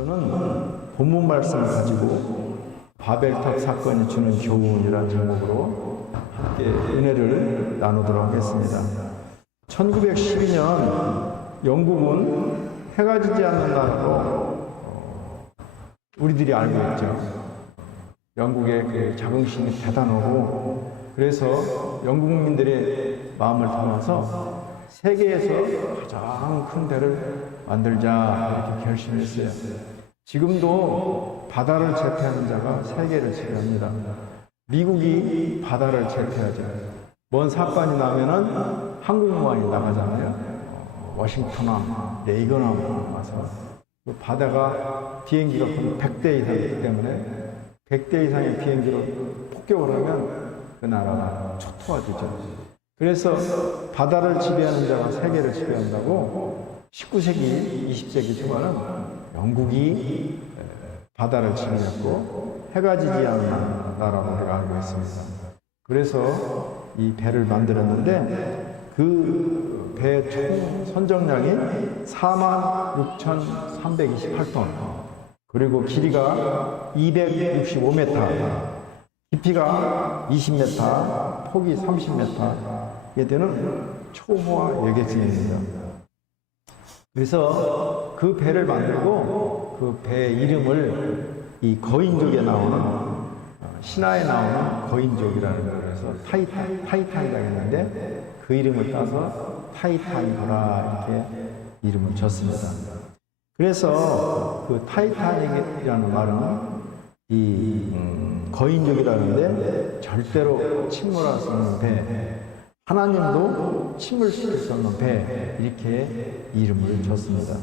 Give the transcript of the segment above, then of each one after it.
저는 본문 말씀을 가지고 바벨탑 사건이 주는 교훈이라는 제목으로 함께 은혜를 나누도록 하겠습니다. 1912년 영국은 해가 지지 않는 나라로 우리들이 알고 있죠. 영국의 그 자긍심이 대단하고, 그래서 영국민들의 마음을 담아서 세계에서 가장 큰 배를 만들자 이렇게 결심했어요. 지금도 바다를 제패하는 자가 세계를 지배합니다. 미국이 바다를 제패하죠. 뭔 사건이 나면은 항공모함이 나가잖아요. 워싱턴함, 레이건함 와서 그 바다가 비행기가 100대 이상이기 때문에 100대 이상의 비행기로 폭격을 하면 그 나라가 초토화되죠. 그래서 바다를 지배하는 자가 세계를 지배한다고 19세기, 20세기 초반은 영국이 바다를 지배했고 해가 지지 않는 나라로 우리가 알고 있습니다. 그래서 이 배를 만들었는데 그 배 총 선정량이 46,328톤, 그리고 길이가 265m, 깊이가 20m, 폭이 30m에 되는 초호화 여객선입니다. 그래서 그 배를 만들고 그 배 이름을 이 거인족에 나오는, 신화에 나오는 거인족이라는 거에서 타이탄이라고 했는데 그 이름을 따서 타이타닉이라 이렇게 이름을 줬습니다. 그래서 그 타이타닉이라는 말은 이 거인족이라는데 절대로 침몰할 수 없는 배, 하나님도 침몰시킬 수 없는 배, 이렇게 이름을 줬습니다.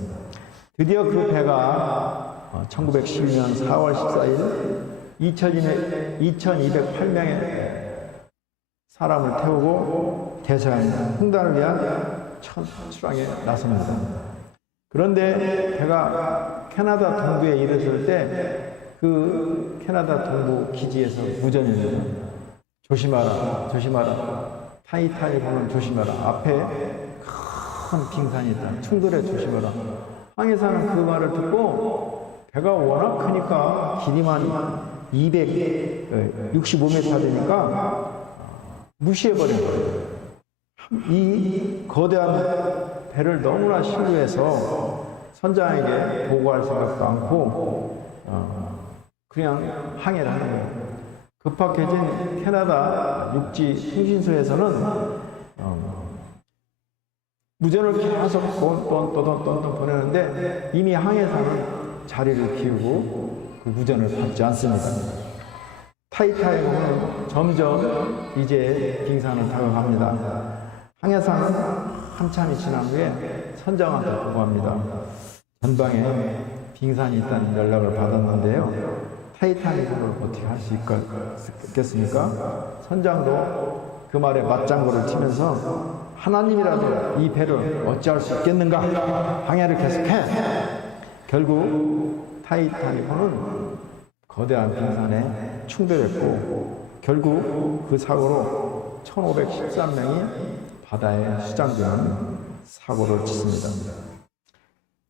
드디어 그 배가 1912년 4월 14일 2208명의 사람을 태우고 대서양 횡단을 위한 첫 출항에 나섭니다. 그런데 배가 캐나다 동부에 이르렀을 때 그 캐나다 동부 기지에서 무전입니다. 조심하라, 조심하라. 타이타닉은 조심하라. 앞에 큰 빙산이 있다. 충돌에 조심하라. 항해사는 그 말을 듣고 배가 워낙 크니까 길이만 265m 되니까 무시해버린 거예요. 이 거대한 배를 너무나 신뢰해서 선장에게 보고할 생각도 않고 그냥 항해를 하는 거예요. 급박해진 캐나다 육지 통신소에서는 무전을 계속 또 보내는데 이미 항해사는 자리를 비우고 그 무전을 받지 않습니다. 타이타닉은 점점 이제 빙산을 다가갑니다. 항해사는 한참이 지난 후에 선장한테 보고합니다. 전방에 빙산이 있다는 연락을 받았는데요. 타이타닉을 어떻게 할 수 있겠습니까? 선장도 그 말에 맞장구를 치면서 하나님이라도 이 배를 어찌할 수 있겠는가? 항해를 계속해! 결국 타이타닉은 거대한 빙산에 충돌했고 결국 그 사고로 1513명이 바다에 수장되는 사고를 치습니다.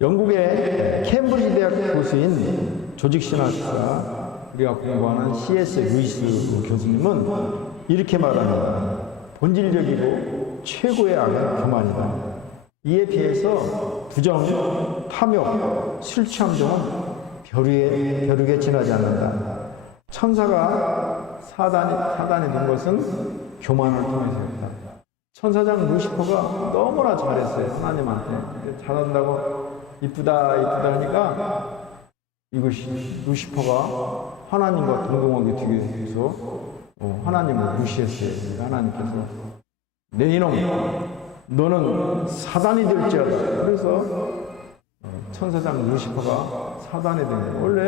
영국의 캠브리지 대학 교수인 조직신학사 우리가 공부하는 C.S. 루이스 교수님은 이렇게 말합니다. 본질적이고 최고의 악은 교만이다. 이에 비해서 부정, 탐욕, 술 취함 등은 벼룩에 지나지 않는다. 천사가 사단이 된 것은 교만을 통해서입니다. 천사장 루시퍼가 너무나 잘했어요. 하나님한테 잘한다고 이쁘다 하니까 이것이 루시퍼가 하나님과 동등하게 되기 위해서 하나님을 무시했어요. 하나님께서 내 이놈 너는 사단이 될지어다. 그래서 천사장 루시퍼가 사단이 된 거예요. 원래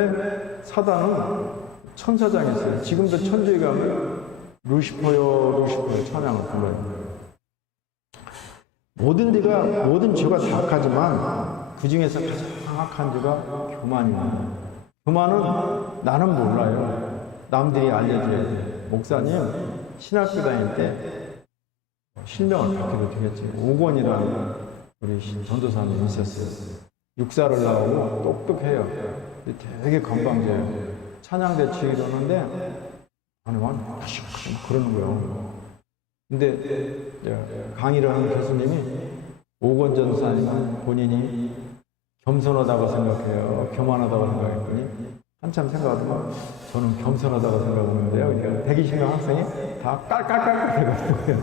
사단은 천사장이었어요. 지금도 천주에 가면 루시퍼요 찬양을 불러요. 모든 죄가 다 악하지만 그 중에서 가장 악한 죄가 교만입니다. 교만은 나는 몰라요. 남들이 알려줘야 돼요. 목사님 신학교 다닐 때 실명을 밝혀도 되겠지. 오건이라는 우리 전도사님이 있었어요. 육사를 나오고 똑똑해요. 되게 건방져요. 찬양대 치기도 하는데 아니 그러는 거예요. 근데 강의를 하는 교수님이 오건 전사님은 본인이 겸손하다고 생각해요. 교만하다고 생각했더니 한참 생각하다가 저는 겸손하다고 생각하는데요. 그러니까 120명 학생이 다 깔깔깔깔 거예요.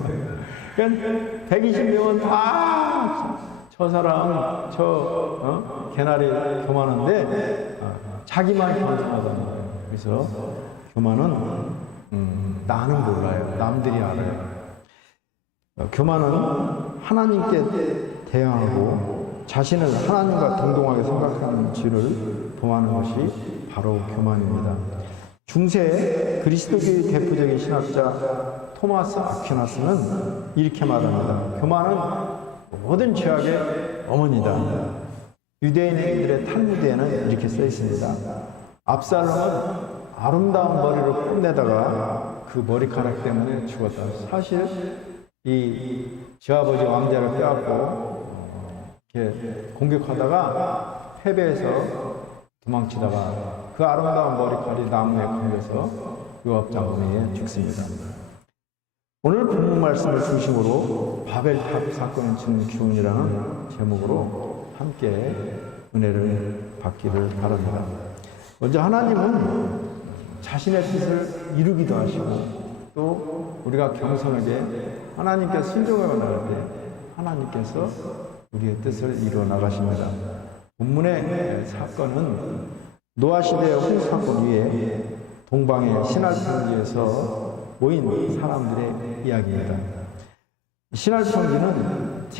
그러니까 120명은 다 저 사람 개나리 교만한데 자기만 겸손하다는 거예요. 그래서 교만은 나는 몰라요. 남들이 알아요. 교만은 하나님께 대항하고 자신을 하나님과 동등하게 생각하는 죄를 범하는 것이 바로 교만입니다. 중세 그리스도교의 대표적인 신학자 토마스 아퀴나스는 이렇게 말합니다. 교만은 모든 죄악의 어머니다. 유대인들의 탈무드에는 이렇게 써 있습니다. 압살롬은 아름다운 머리를 뽐내다가 그 머리카락 때문에 죽었다. 사실 이 저아버지 왕자를 빼앗고 이렇게 공격하다가 패배해서 도망치다가 그 아름다운 머리칼이 나무에 걸려서 요압장군에게 죽습니다. 오늘 본문 말씀을 중심으로 바벨탑 사건을 주는 기운이라는 제목으로 함께 은혜를 받기를 바랍니다. 먼저 하나님은 자신의 뜻을 이루기도 하시고 또 우리가 겸손하게 하나님께 순종하여 나갈 때 하나님께서 우리의 뜻을 이루어 나가십니다. 본문의 사건은 노아 시대의 홍수사건 위에 동방의 신할평지에서 모인 사람들의 이야기입니다. 신할평지는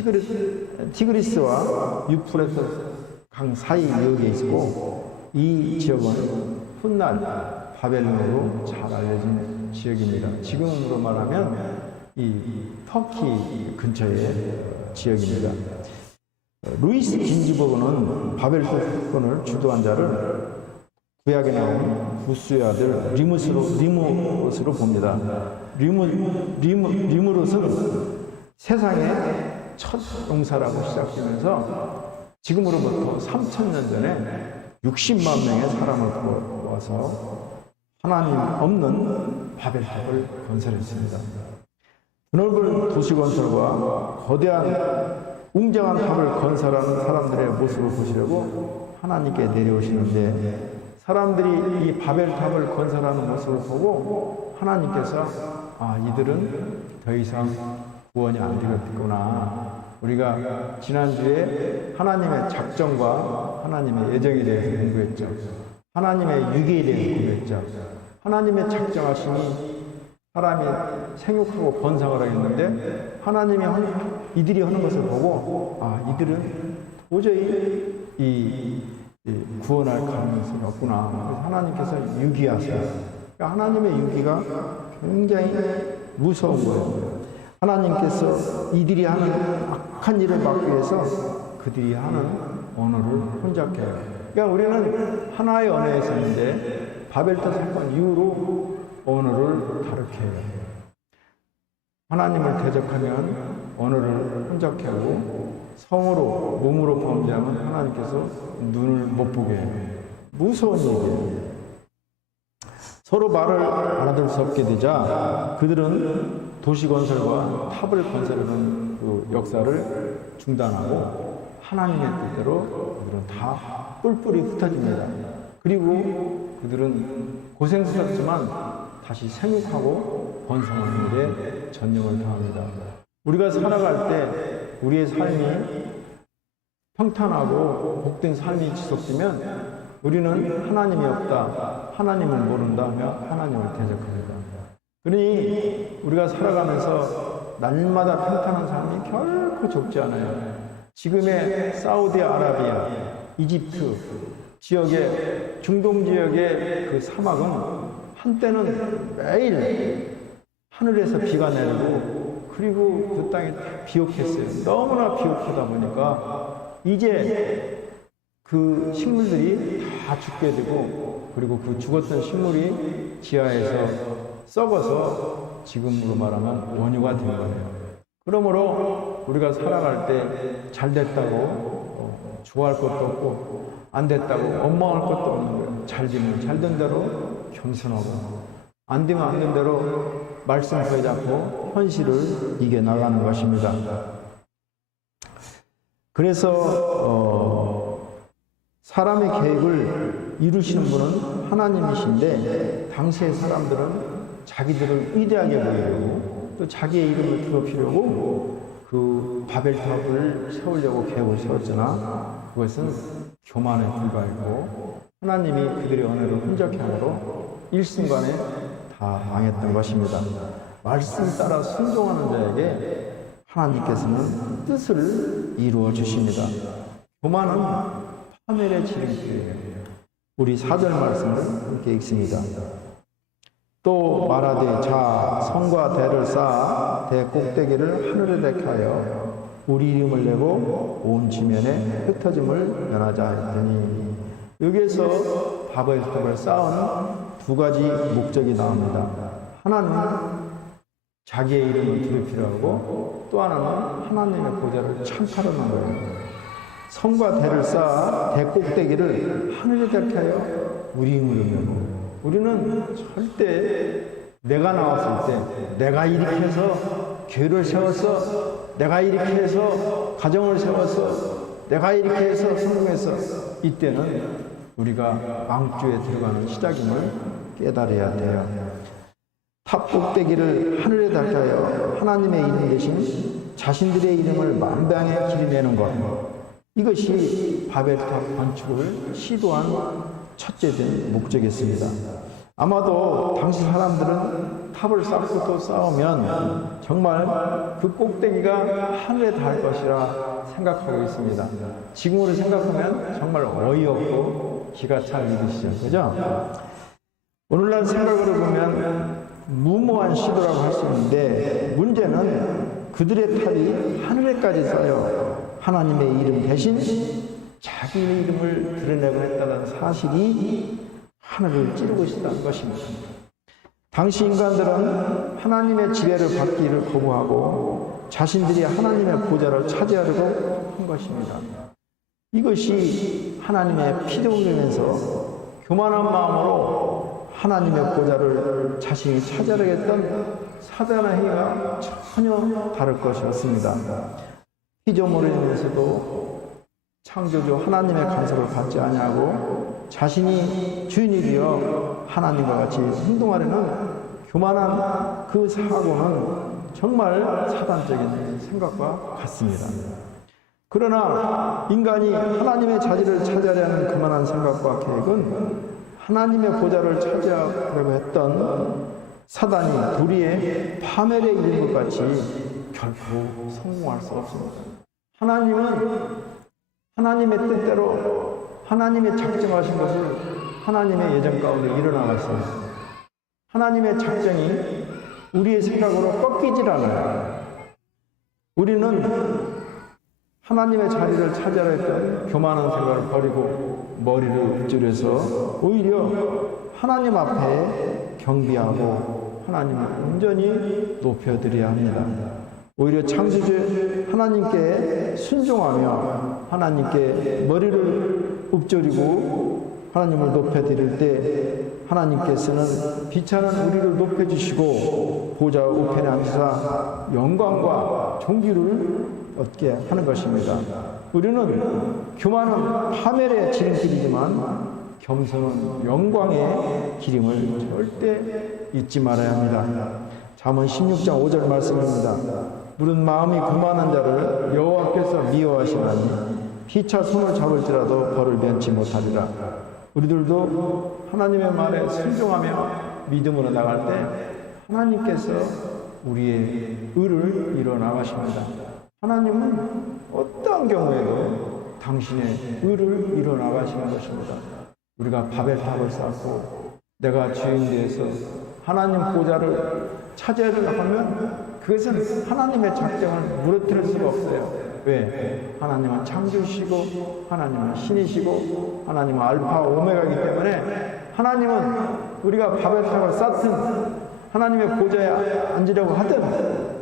티그리스와 유프레트 강 사이 지역에 있고 이 지역은 훗날 바벨론으로 잘 알려진 지역입니다. 지금으로 말하면 이 터키 근처의 지역입니다. 루이스 긴즈버그는 바벨탑 사건을 주도한 자를 구약에 나오는 구스의 아들 리무롯으로 봅니다. 리무롯은 세상의 첫 용사라고 시작되면서 지금으로부터 3,000년 전에 60만 명의 사람을 모아서 하나님 없는 바벨탑을 건설했습니다. 드넓은 도시 건설과 거대한 웅장한 탑을 건설하는 사람들의 모습을 보시려고 하나님께 내려오시는데 사람들이 이 바벨탑을 건설하는 모습을 보고 하나님께서 이들은 더 이상 구원이 안 되겠구나. 우리가 지난주에 하나님의 작정과 하나님의 예정에 대해서 공부했죠. 하나님의 유기에 대해서 공부했죠. 하나님의 작정하심이 사람이 생육하고 번성을 하겠는데 하나님이 이들이 하는 것을 보고 이들은 도저히 구원할 가능성이 없구나. 그래서 하나님께서 유기하세요. 그러니까 하나님의 유기가 굉장히 무서운 거예요. 하나님께서 이들이 하는 악한 일을 막기 위해서 그들이 하는 언어를 혼잡게 해요. 그러니까 우리는 하나의 언어에 있었는데 바벨탑 사건 이후로 언어를 다르게 해요. 하나님을 대적하면 언어를 혼잡게 하고 성으로 몸으로 범죄하면 하나님께서 눈을 못 보게 해요. 무서운 일이에요. 서로 말을 알아들 수 없게 되자 그들은 도시 건설과 탑을 건설하는 그 역사를 중단하고 하나님의 뜻대로 그들은 다 뿔뿔이 흩어집니다. 그리고 그들은 고생스럽지만 다시 생육하고 번성하는 일에 전념을 다합니다. 우리가 살아갈 때 우리의 삶이 평탄하고 복된 삶이 지속되면 우리는 하나님이 없다, 하나님을 모른다 하며 하나님을 대적합니다. 그러니 우리가 살아가면서 날마다 평탄한 삶이 결코 좁지 않아요. 지금의 사우디아라비아, 이집트 지역의 중동 지역의 그 사막은 한때는 매일 하늘에서 비가 내리고 그리고 그 땅이 비옥했어요. 너무나 비옥하다 보니까 이제 그 식물들이 다 죽게 되고 그리고 그 죽었던 식물이 지하에서 썩어서 지금으로 말하면 원유가 된 거예요. 그러므로 우리가 살아갈 때 잘 됐다고 좋아할 것도 없고 안 됐다고 원망할 것도 없는 거예요. 잘 되면 잘 된 대로 겸손하고 안 되면 안 된 대로 말씀 붙잡고 현실을 이겨나가는 것입니다. 그래서 사람의 계획을 이루시는 분은 하나님이신데 당시의 사람들은 자기들을 위대하게 보이려고 또 자기의 이름을 더럽히려고 그 바벨탑을 세우려고 계획을 세웠으나 그것은 교만에 불과했고 하나님이 그들의 언어를 흔적케 함으로 일순간에 다 망했던 것입니다. 말씀 따라 순종하는 자에게 하나님께서는 뜻을 이루어 주십니다. 교만은 파멸의 지름길이에요. 우리 4절 말씀을 함께 읽습니다. 또 말하되 자 성과 대를 쌓아 대 꼭대기를 하늘에 대하여 우리 이름을 내고 온 지면에 흩어짐을 면하자 했더니 여기에서 바벨탑을 쌓은 두 가지 목적이 나옵니다. 하나는 자기의 이름을 더럽히려 하고 또 하나는 하나님의 보좌를 찬탈하는 거예요. 성과 대를 쌓아 대 꼭대기를 하늘에 대하여 우리 이름을 내고 우리는 절대 내가 나왔을 때 내가 이렇게 해서 교회를 세웠어 내가 이렇게 해서 가정을 세웠어 내가 이렇게 해서 성공했어 이때는 우리가 망주에 들어가는 시작임을 깨달아야 돼요. 탑 꼭대기를 하늘에 달하여 하나님의 이름 대신 자신들의 이름을 만방에 기리내는 것 이것이 바벨탑 건축을 시도한 첫째된 목적이었습니다. 아마도 당시 사람들은 탑을 쌓고 또 쌓으면 정말 그 꼭대기가 하늘에 닿을 것이라 생각하고 있습니다. 지금으로 생각하면 정말 어이없고 기가 찬 일이시죠. 그죠? 오늘날 생각으로 보면 무모한 시도라고 할 수 있는데 문제는 그들의 탑이 하늘에까지 쌓여 하나님의 이름 대신 자기의 이름을 드러내고 했다는 사실이 하늘을 찌르고 있다는 것입니다. 당시 인간들은 하나님의 지배를 받기를 거부하고 자신들이 하나님의 보좌를 차지하려고 한 것입니다. 이것이 하나님의 피조물이면서 교만한 마음으로 하나님의 보좌를 자신이 차지하려고 했던 사단의 행위가 전혀 다를 것이었습니다. 피조물이면서도 창조주 하나님의 간섭을 받지 아니하고 자신이 주인이 되어 하나님과 같이 행동하려는 교만한 그 사고는 정말 사단적인 생각과 같습니다. 그러나 인간이 하나님의 자리를 차지하려는 그만한 생각과 계획은 하나님의 보좌를 차지하려고 했던 사단이 불의의 파멸에 이른 것 같이 결코 성공할 수 없습니다. 하나님은 하나님의 뜻대로 하나님의 작정하신 것을 하나님의 예정 가운데 일어나갔습니다. 하나님의 작정이 우리의 생각으로 꺾이질 않아요. 우리는 하나님의 자리를 차지하려 했던 교만한 생각을 버리고 머리를 읊조려서 오히려 하나님 앞에 경배하고 하나님을 온전히 높여드려야 합니다. 오히려 창조주 하나님께 순종하며 하나님께 머리를 읊조리고 하나님을 높여드릴 때 하나님께서는 비찬은 우리를 높여주시고 보좌 우편에 앉으사 영광과 존귀를 얻게 하는 것입니다. 우리는 교만은 파멸의 지름길이지만 겸손은 영광의 기림을 절대 잊지 말아야 합니다. 잠언 16장 5절 말씀입니다. 물은 마음이 교만한 자를 여호와께서 미워하시나니 피차 손을 잡을지라도 벌을 면치 못하리라. 우리들도 하나님의 말에 순종하며 믿음으로 나갈 때 하나님께서 우리의 의를 이뤄 나가십니다. 하나님은 어떠한 경우에도 당신의 의를 이뤄 나가시는 것입니다. 우리가 바벨탑을 쌓고 내가 주인 되어서 하나님 보좌를 차지하려고 하면 그것은 하나님의 작정을 무너뜨릴 수가 없어요. 왜? 하나님은 창조시고 하나님은 신이시고 하나님은 알파 오메가이기 때문에 하나님은 우리가 바벨탑을 쌓든 하나님의 보좌에 앉으려고 하든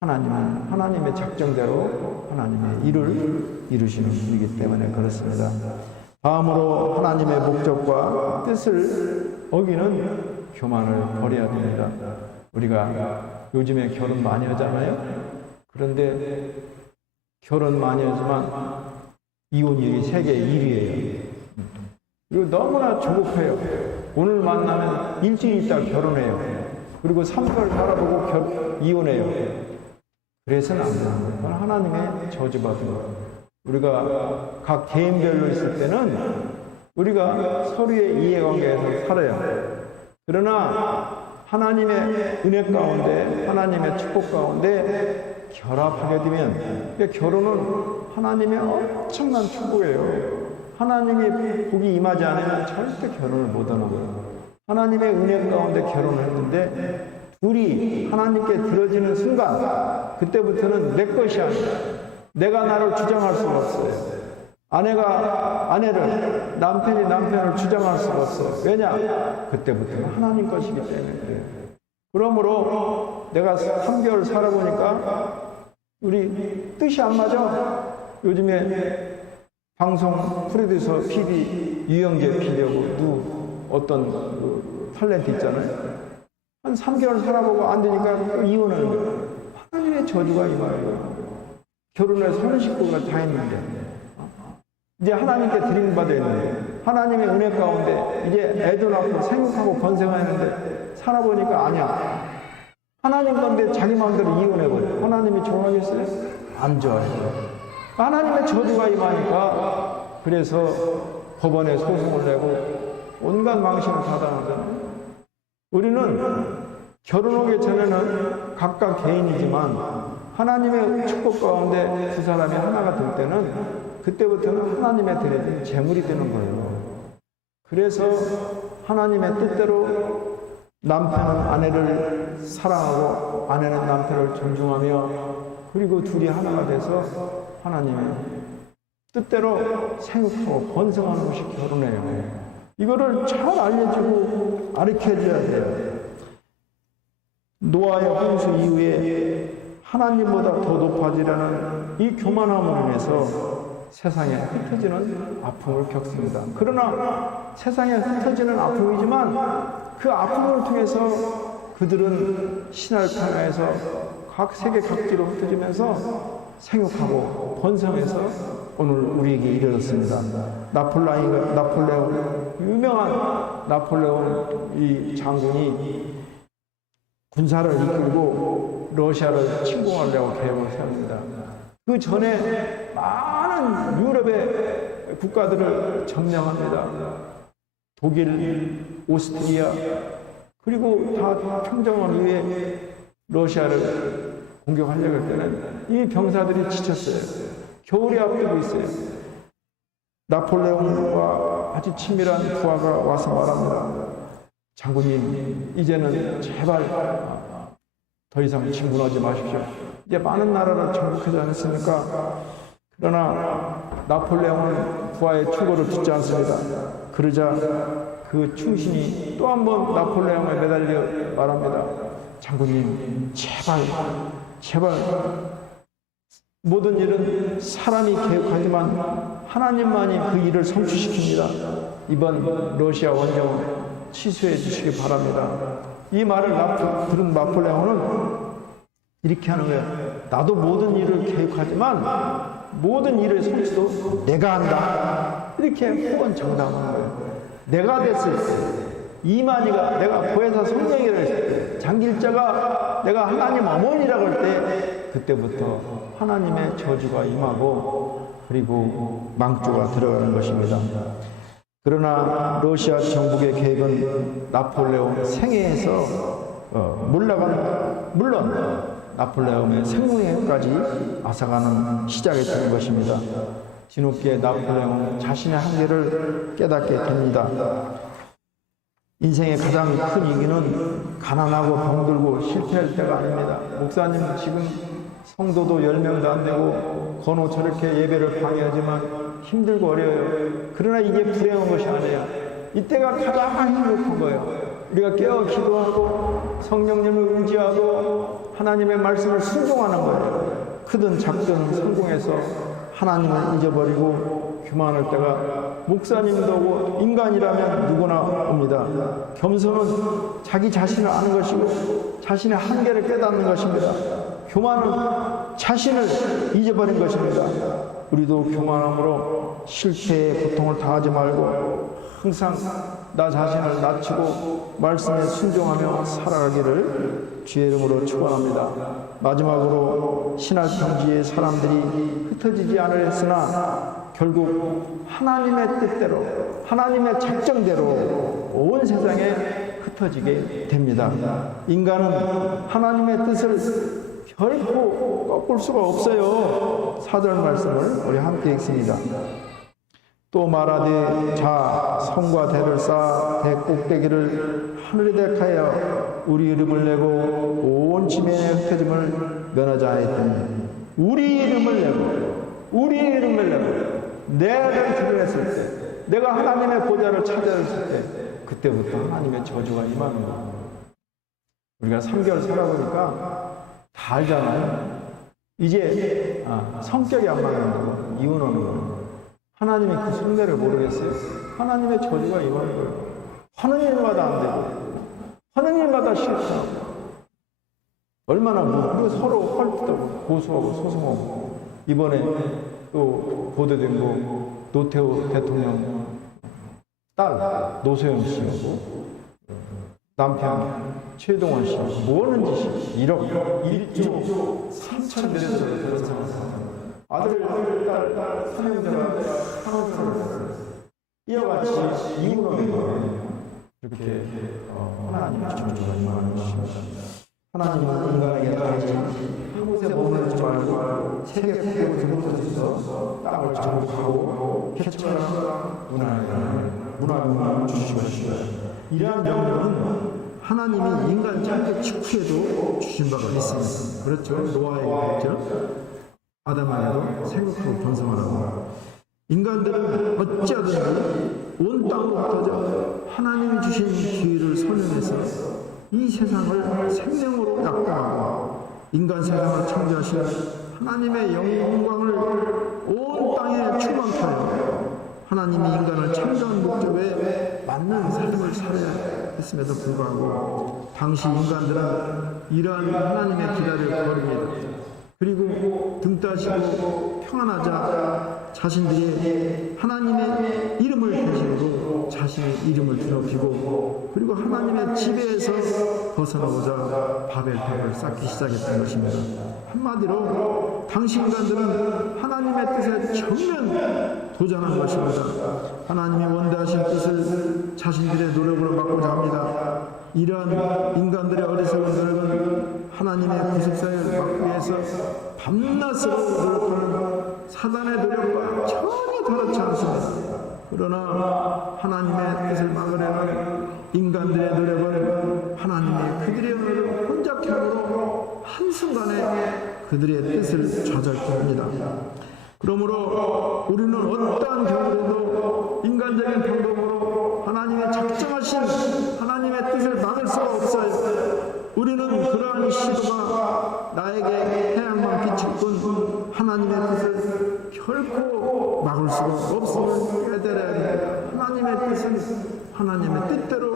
하나님은 하나님의 작정대로 하나님의 일을 이루시는 분이기 때문에 그렇습니다. 다음으로 하나님의 목적과 뜻을 어기는 교만을 버려야 됩니다. 우리가 요즘에 결혼 많이 하잖아요. 그런데 결혼 많이 하지만 이혼율이 세계 1위예요. 그리고 너무나 조급해요. 오늘 만나면 일주일 있다 결혼해요. 그리고 3개월 살아보고 이혼해요. 그래서는 안 됩니다. 그건 하나님의 저주받은 거예요. 우리가 각 개인별로 있을 때는 우리가 서로의 이해관계에서 살아요. 그러나 하나님의 은혜 가운데, 하나님의 축복 가운데 결합하게 되면, 결혼은 하나님의 엄청난 축복이에요. 하나님의 복이 임하지 않으면 절대 결혼을 못하는 거예요. 하나님의 은혜 가운데 결혼을 했는데 둘이 하나님께 들어지는 순간, 그때부터는 내 것이 아니라 내가 나를 주장할 수가 없어요. 아내가 아내를, 남편이 남편을 주장할 수가 없어요. 왜냐? 그때부터는 하나님 것이기 때문에 그래요. 그러므로 내가 3개월 살아보니까 우리 뜻이 안 맞아. 요즘에 방송 프로듀서 PD, 유영재 PD하고 어떤 탤런트 있잖아요. 한 3개월 살아보고 안 되니까 이혼하는 거예요. 하나님의 저주가 임하여요. 결혼해서 30식구가 다 했는데, 이제 하나님께 드림받아야 했는데, 하나님의 은혜 가운데 이제 애도 낳고 생육하고 번성하는데 살아보니까 아니야. 하나님 건데 자기 마음대로 이혼해버려. 하나님이 좋아하겠어요? 안 좋아해요. 하나님의 저주가 임하니까 그래서 법원에 소송을 내고 온갖 망신을 받아나잖아요. 우리는 결혼하기 전에는 각각 개인이지만 하나님의 축복 가운데 두 사람이 하나가 될 때는 그때부터는 하나님의 드린 재물이 되는 거예요. 그래서 하나님의 뜻대로 남편은 아내를 사랑하고 아내는 남편을 존중하며 그리고 둘이 하나가 돼서 하나님의 뜻대로 생육하고 번성하는 것이 결혼이에요. 이거를 잘 알려주고 가르쳐줘야 돼요. 노아의 홍수 이후에 하나님보다 더 높아지라는 이 교만함으로 인해서 세상에 흩어지는 아픔을 겪습니다. 그러나 세상에 흩어지는 아픔이지만 그 아픔을 통해서 그들은 신을 평야에서 각 세계 각지로 흩어지면서 생육하고 번성해서 오늘 우리에게 이르렀습니다. 나폴레옹, 유명한 나폴레옹 이 장군이 군사를 이끌고 러시아를 침공하려고 계획을 세웁니다. 그 전에 많은 유럽의 국가들을 점령합니다. 독일, 오스트리아, 그리고 다 평정을 위해 러시아를 공격하려고 할 때는 이 병사들이 지쳤어요. 겨울이 앞두고 있어요. 나폴레옹과 아주 친밀한 부하가 와서 말합니다. 장군님, 이제는 제발 더 이상 침군하지 마십시오. 이제 많은 나라를 정복하지 않았습니까? 그러나 나폴레옹은 부하의 충고를 듣지 않습니다. 그러자 그 충신이 또 한 번 나폴레옹에 매달려 말합니다. 장군님, 제발 모든 일은 사람이 계획하지만 하나님만이 그 일을 성취시킵니다. 이번 러시아 원정을 취소해 주시기 바랍니다. 이 말을 들은 나폴레옹은 이렇게 하는 거예요. 나도 모든 일을 계획하지만 모든 일의 성취도 내가 한다. 이렇게 후원정당하는 거예요. 내가 됐을 때, 이만희가 내가 보혜사 성령이라고 했을 때, 장길자가 내가 하나님 어머니라고 할 때 그때부터 하나님의 저주가 임하고 그리고 망조가 들어가는 것입니다. 그러나 러시아 정복의 계획은 나폴레옹 생애에서 물론 나폴레옹의 생명에까지 앗아가는 시작이 되는 것입니다. 뒤늦게 나폴레옹은 자신의 한계를 깨닫게 됩니다. 인생의 가장 큰 위기는 가난하고 병들고 실패할 때가 아닙니다. 목사님 지금 성도도 10명도 안 되고 건호 저렇게 예배를 방해하지만 힘들고 어려워요. 그러나 이게 불행한 것이 아니에요. 이때가 가장 행복한 거예요. 우리가 깨어 기도하고 성령님을 의지하고 하나님의 말씀을 순종하는 거예요. 크든 작든 성공해서 하나님을 잊어버리고 교만할 때가 목사님도 인간이라면 누구나 옵니다. 겸손은 자기 자신을 아는 것이고 자신의 한계를 깨닫는 것입니다. 교만은 자신을 잊어버린 것입니다. 우리도 교만함으로 실패에 고통을 당하지 말고 항상 나 자신을 낮추고 말씀에 순종하며 살아가기를 주의 이름으로 축원합니다. 마지막으로 신학평지의 사람들이 흩어지지 않으려 했으나 결국 하나님의 뜻대로 하나님의 작정대로 온 세상에 흩어지게 됩니다. 인간은 하나님의 뜻을 결코 꺾을 수가 없어요. 4절 말씀을 우리 함께 읽습니다. 또 말하되 자 성과 대를 쌓아 대 꼭대기를 하늘에 대하여 우리 이름을 내고 온 지면의 흩어짐을 면하자 했더니 우리 이름을 내고 내를 드러냈을 때 내가 하나님의 보좌를 차지했을 때 그때부터 하나님의 저주가 임하는 거예요. 우리가 3개월 살아보니까 다 알잖아요. 이제 성격이 안 맞는다고 이혼하는 거예요. 하나님의 그 속내를 모르겠어요. 하나님의 저주가 임하는 거예요. 하는 일마다 안 되고 하는 일마다 싫고 얼마나 우리가 서로 헐뜯고 고소하고 소송하고 이번에 또 보도된 거 노태우 대통령 딸 노소연 씨하고 남편 최동원 씨 뭐 하는 짓이 1조 3천 내려서 그런 상황. 아들, 딸, 사명자가 상업을 이와 같이 이혼하는 거예요. 이렇게 하나님의 저주가 임하는 것입니다. 하나님은 인간에게 다시 한 곳에 머무르지 말고 세계 곳곳에 흩어져서 땅을 정복하고 개척하라 문화를 주신 것입니다. 이러한 명령은 하나님이 인간 창조 직후에도 주신 바가 있습니다. 그렇죠? 노아에게 그랬죠? 아담에게도 생각하고 번성하라고. 인간들은 어찌하든지 온 땅으로 흩어져 하나님이 주신 기회를 선용해서 이 세상을 생명으로 약화하고 인간 세상을 창조하신 하나님의 영광을 온 땅에 충만하여 하나님이 인간을 창조한 목적에 맞는 삶을 살아야 했음에도 불구하고 당시 인간들은 이러한 하나님의 기다를 거릅니다. 그리고 등 따시고 평안하자 자신들이 하나님의 이름을 대신으로 자신의 이름을 더럽히고 그리고 하나님의 지배에서 벗어나고자 바벨탑을 쌓기 시작했던 것입니다. 한마디로 당시 인간들은 하나님의 뜻에 정면 도전한 것입니다. 하나님이 원대하신 뜻을 자신들의 노력으로 막고자 합니다. 이러한 인간들의 어리석은 노력은 하나님의 구속사를 막기 위해서 밤낮으로 노력하는 사단의 노력과 전혀 다르지 않습니다. 그러나 하나님의 뜻을 막으려는 인간들의 노력은 하나님의 그들의 노력을 혼잡케 함으로 한순간에 그들의 뜻을 좌절케 합니다. 그러므로 우리는 어떠한 경우에도 인간적인 방법으로 하나님의 작정하신 하나님의 뜻을 막을 수가 없어요. 우리는 그러한 시도가 나에게 해양만 비칠 뿐 하나님의 뜻을 결코 막을 수가 없음을 깨달아야 됩니다. 하나님의 뜻은 하나님의 뜻대로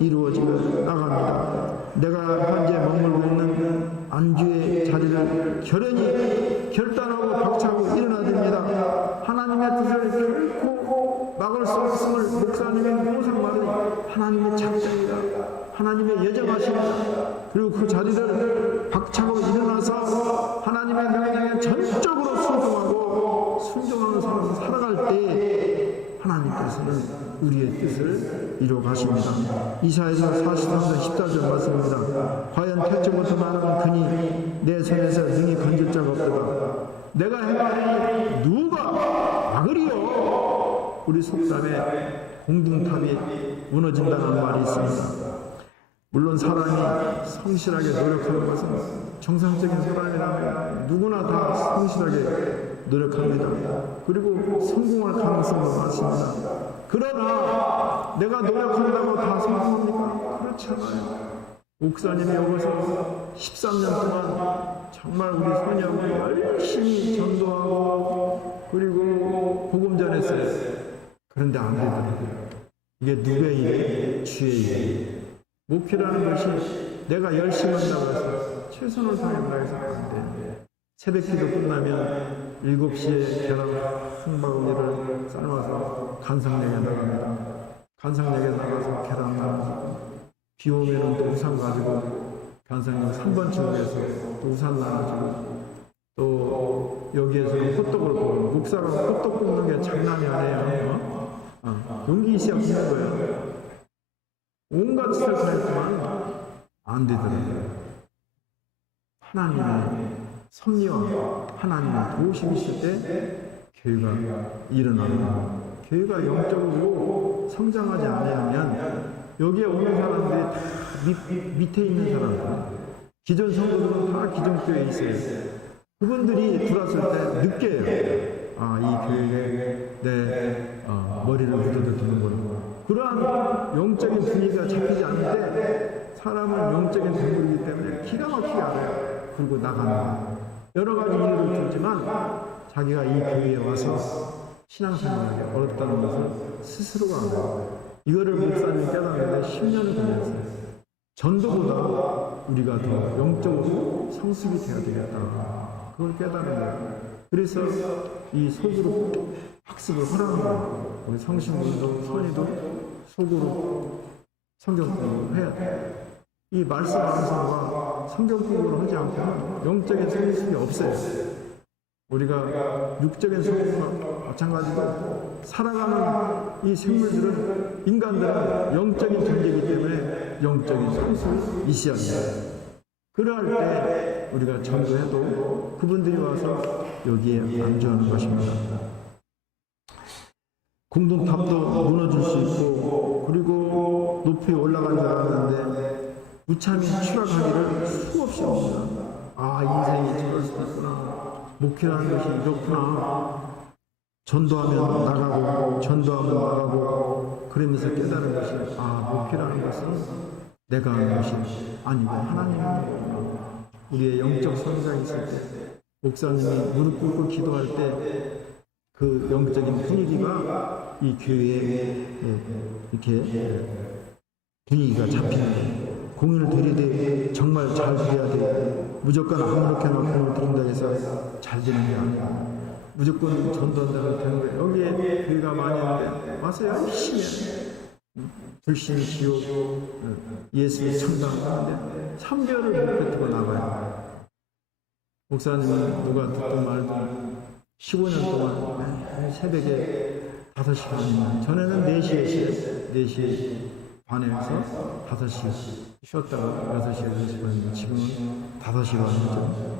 이루어져 나갑니다. 내가 현재 머물고 있는 안주의 자리를 결연히 결단하고 박차고 일어나야 됩니다. 하나님의 뜻을 결코 막을 수 없음을 목사님의 항상 말하니 하나님의 작정이다. 하나님의 예정하십니다. 그리고 그 자리를 박차고 일어나서 하나님의 명령에 전적으로 순종하는 삶을 살아갈 때 하나님께서는 우리의 뜻을 이루어 가십니다. 이사야서 43장 14절 말씀입니다. 과연 태초부터 나는 그니 내 손에서 능히 건질 자가 없도다. 내가 행하니 누가 막으리요? 우리 속담에 공중탑이 무너진다는 말이 있습니다. 물론 사람이 성실하게 노력하는 것은 정상적인 사람이라면 누구나 다 성실하게 노력합니다. 그리고 성공할 가능성도 많습니다. 그러나 내가 노력한다고 다 성공합니까? 그렇지 않아요. 목사님이 여기서 13년 동안 정말 우리 선영이 열심히 전도하고 그리고 복음 전했어요. 그런데 안 되더라고요. 이게 누구의 일이에요? 주의 일이에요. 목회라는 것이 내가 열심히 한다고 해서 최선을 다한다고 해서 안 돼. 새벽 기도 끝나면 7시에 계란 한 바구니를 삶아서 간상역에 나갑니다. 간상역에 나가서 계란 나가지고 비 오면은 또 우산 가지고 간상역 3번 출구에서 또 우산 나가지고 또 여기에서는 호떡을 굽고 목사가 호떡 굽는 게 장난이 아니에요. 용기 있어야 굽는 거예요. 온갖 짓을 다 했지만 안 되더라고요. 하나님의 섭리와 하나님의 도우심이 있을 때 교회가 일어나는 거예요. 교회가 영적으로 성장하지 않으면 여기에 오는 사람들이 다 밑에 있는 사람들, 기존 성도들은 다 기존 교회에 있어요. 그분들이 들어왔을 때 느껴요. 이 교회에 내 머리를 묻어도 되는구나. 그러한 영적인 분위기가 잡히지 않는데 사람은 영적인 동물이기 때문에 기가 막히게 알아요. 그리고 나가는 거예요. 여러 가지 이유를 들지만 자기가 이 교회에 와서 신앙생활이 어렵다는 것을 스스로가 알아요. 이거를 목사님이 깨달았는데 10년을 걸렸어요. 전도보다 우리가 더 영적으로 성숙이 되어야 되겠다. 그걸 깨달은 거예요. 그래서 이 소그룹 학습을 하라는 거예요. 우리 성신분도 선의도 소그룹 성경 공부를 해야 돼요. 이 말씀 암송과 성경 공부를 하지 않고는 영적인 성숙이 없어요. 우리가 육적인 성숙과 마찬가지로 살아가는 이 생물들은, 인간들은 영적인 존재이기 때문에 영적인 성숙이 있어야 돼요. 그러할 때 우리가 전도해도 그분들이 와서 여기에 안주하는 것입니다. 공동탑도 무너질 수 있고 그리고 높이 올라간 줄 알았는데 무참히 추락하기를 수없이 합니다. 인생이 저럴 수도 있구나. 목회라는 것이 이렇구나. 전도하면 나가고 전도하면 나가고 그러면서 깨달은 것이 목회라는 것은 내가 하는 것이 아니고 하나님이 하는 거구나. 우리의 영적 성장이 있을 때 목사님이 무릎 꿇고 기도할 때 그 영적인 분위기가 이 교회에 이렇게 분위기가 잡히는 거예요. 공연을 드리되 정말 잘 드려야 돼. 무조건 아무렇게나 공연을 드린다고 해서 잘 되는 게 아니야. 무조건 전도한다고 되는 거예요. 여기에 교회가 많이 있는데 와서 열심히 불신, 지옥, 예수의 창당하는데 3개월을 못 뱉고 나가요. 목사님은 누가 듣든 말든 15년 동안 새벽에 5시 반이면 전에는 4시에 4시 반에서 5시 쉬었다가 6시에 6시 반이면 지금은 5시 반이죠.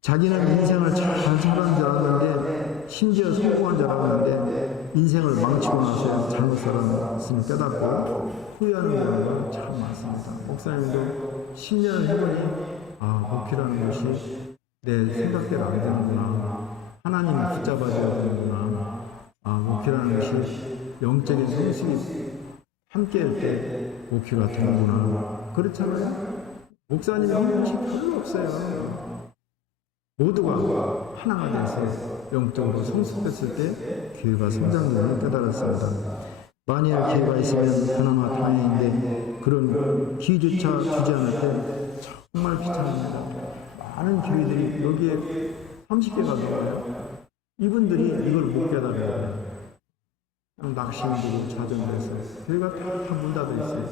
자기는 인생을 잘 살아간 줄 알았는데 심지어 성공한 줄 알았는데 인생을 망치고 나서 잘못 살았음을 깨닫고 후회하는 경우가 참 많습니다. 목사님도 10년을 해보니 목회라는 것이 내 생각대로 안 되는구나. 하나님이 붙잡아줘야 되는구나. 목회라는 것이 영적인 성숙이 함께할 때 목회가 되는구나. 그렇잖아요. 목사님이 하는 것이 별로 없어요. 모두가 하나가 돼서 영적으로 성숙했을 때 교회가 성장되는 깨달았습니다. 만일 기회가 있으면 그나마 다행인데 그런 기회조차 주지 않을 때 정말 비참합니다. 많은 교회들이 여기에 30개가 넘어요. 이분들이 이걸 못 깨달아요. 그냥 낙심되고 좌절돼서 교회가 다 문 닫아 있어요.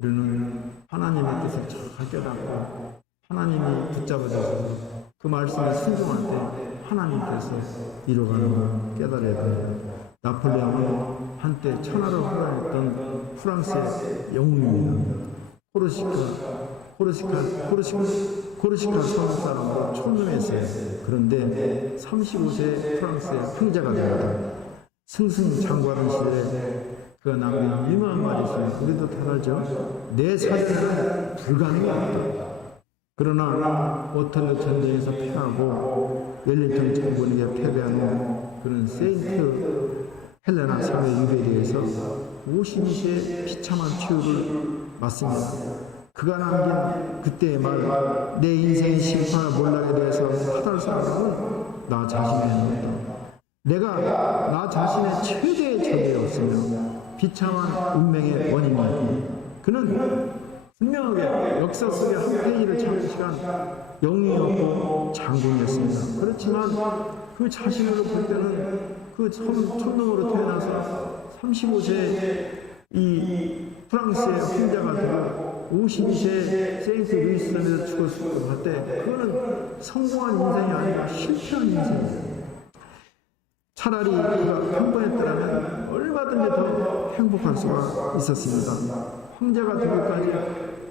우리는 하나님의 뜻을 잘 깨닫고 하나님이 붙잡아줘서 그 말씀에 순종할 때 하나님께서 이루어가는 걸 깨달아야 돼요. 나폴레옹은 한때 천하를 호랑했던 프랑스의 영웅입니다. 코르시카 섬 사람으로 촌놈했어요. 그런데 35세 프랑스의 황제가 됩니다. 승승장구하는 시대에 그가 남긴 유명한 말이 있어요. 우리도 다 알죠. 내 사전에는 불가능이 없다. 그러나 워털루 전쟁에서 패하고 웰링턴 장군에게 패배한 후 그는 세인트 헬레나 사회 유배지에서 52세의 비참한 치유를 맞습니다. 그가 남긴 그때의 말, 내 인생의 심판을 몰락에 대해서 하달 사람은 나 자신이었다. 내가 나 자신의 최대의 적이었으며 비참한 운명의 원인이었다. 그는 분명하게 역사 속의 한 페이지를 창시한 영웅이었고 장군이었습니다. 그렇지만 그 자신으로 볼 때는 그 촌놈으로 태어나서 35세 이 프랑스의 황제가 되고 52세 세인트 루이스전에서 죽었을 것 같아. 그거는 성공한 인생이 아니라 실패한 인생이에요. 차라리 그가 평범했더라면 얼마든지 더 행복할 수가 있었습니다. 황제가 되기까지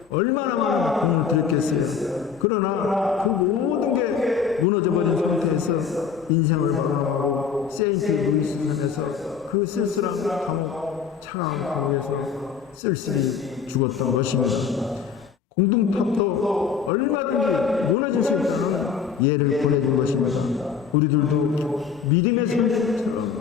얼마나 많은 공을 들였겠어요. 그러나 그 모든 게 무너져버린 상태에서 인생을 마감하고 세인트 루이스전에서 그 쓸쓸한 감옥, 차가운 감옥에서 쓸쓸히 죽었던 것입니다. 공동탑도 얼마든지 무너질 수 있다는 예를 보내준 것입니다. 우리들도 믿음의 선생처럼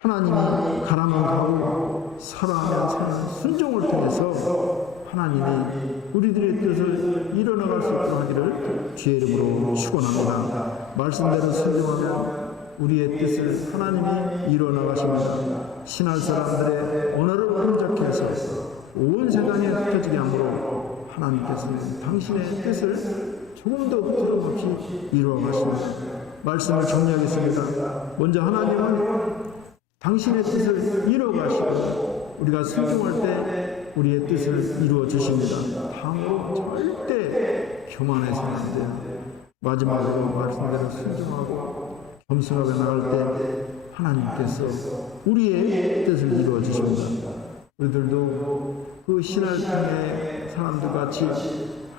하나님이 가라면 가고 설하면 사는 순종을 통해서 하나님이 우리들의 뜻을 이뤄나갈 수 있도록 하기를 주의 이름으로 축원합니다. 말씀대로 순종하면 우리의 뜻을 하나님이 이뤄나가십니다. 신할 사람들의 언어를 혼잡해서 온 세상에 흩어지게 함으로 하나님께서는 당신의 뜻을 조금도 부끄럼 없이 이루어가십니다. 말씀을 정리하겠습니다. 먼저 하나님은 당신의 뜻을 이루어가시고 우리가 순종할 때 우리의 뜻을 이루어 주십니다. 다음으로 절대 교만해서는 안 돼요. 마지막으로 말씀대로 순종하고 겸손하게 나갈 때 하나님께서 우리의 뜻을 이루어 주십니다. 우리들도 그 신할당의 사람들 같이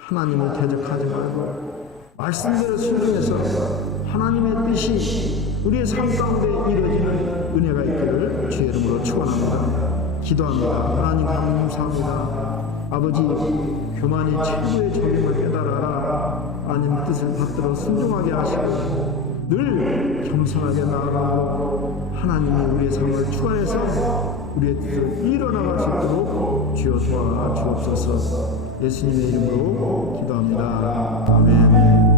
하나님을 대적하지 말고 말씀대로 순종해서 하나님의 뜻이 우리의 삶 가운데 이루어지는 은혜가 있기를 주의 이름으로 축원합니다. 기도합니다. 하나님 감사합니다. 아버지, 교만이 최고의 적임을 깨달아라. 하나님 뜻을 받들어 순종하게 하시고 늘 겸손하게 나아가고 하나님이 우리의 삶을 주관해서 우리의 뜻을 이뤄나갈 수 있도록 주여 도와 주옵소서. 예수님의 이름으로 기도합니다. 아멘.